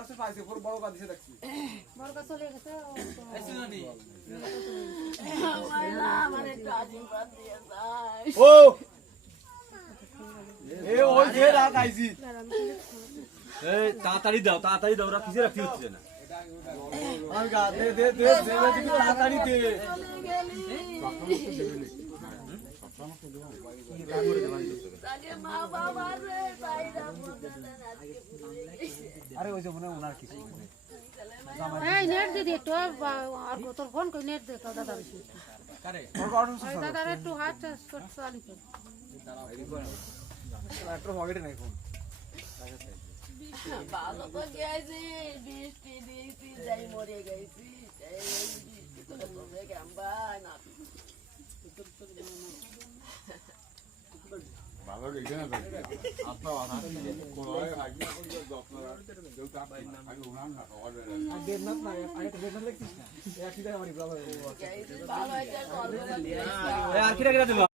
আছে পাইছে পুরো বড় কাজ দিছে দেখছি বড় কাজ চলে গেছে আইছো নানি আমারে কাজী বাদ দিয়ে যায় ও এ ওই যে রাত আইছি এই তাড়াতাড়ি দাও ওরা কিসে রাখতে হচ্ছে না আর গা দে দে দে দে তাড়াতাড়ি দে আগে মা বাবা রে তাইরা বলেন আজকে আরে ওই যে মনে ওনার কিছু এই নেট দিদি একটু আর তোর ফোন কই নেট দে তো দাদা কারে ওই দাদার একটু হাত চালু কর একটা পকেটে নাই ফোন ভালো তো গেছি বৃষ্টি দিয়েছি যাই মরে গেছি এই বৃষ্টি করে তোমরা কেমবা না ভালো লেগে না আপনার আধার কোনো আগে যত্ন যেটা আগে উনান না খাওয়া যায় আর দেবনাথ না আগে তো দেবনাথ দেখছিস না একই জায়গায় আমারই বাবা গেছি ভালো একটা গল্প আর কিরা দিল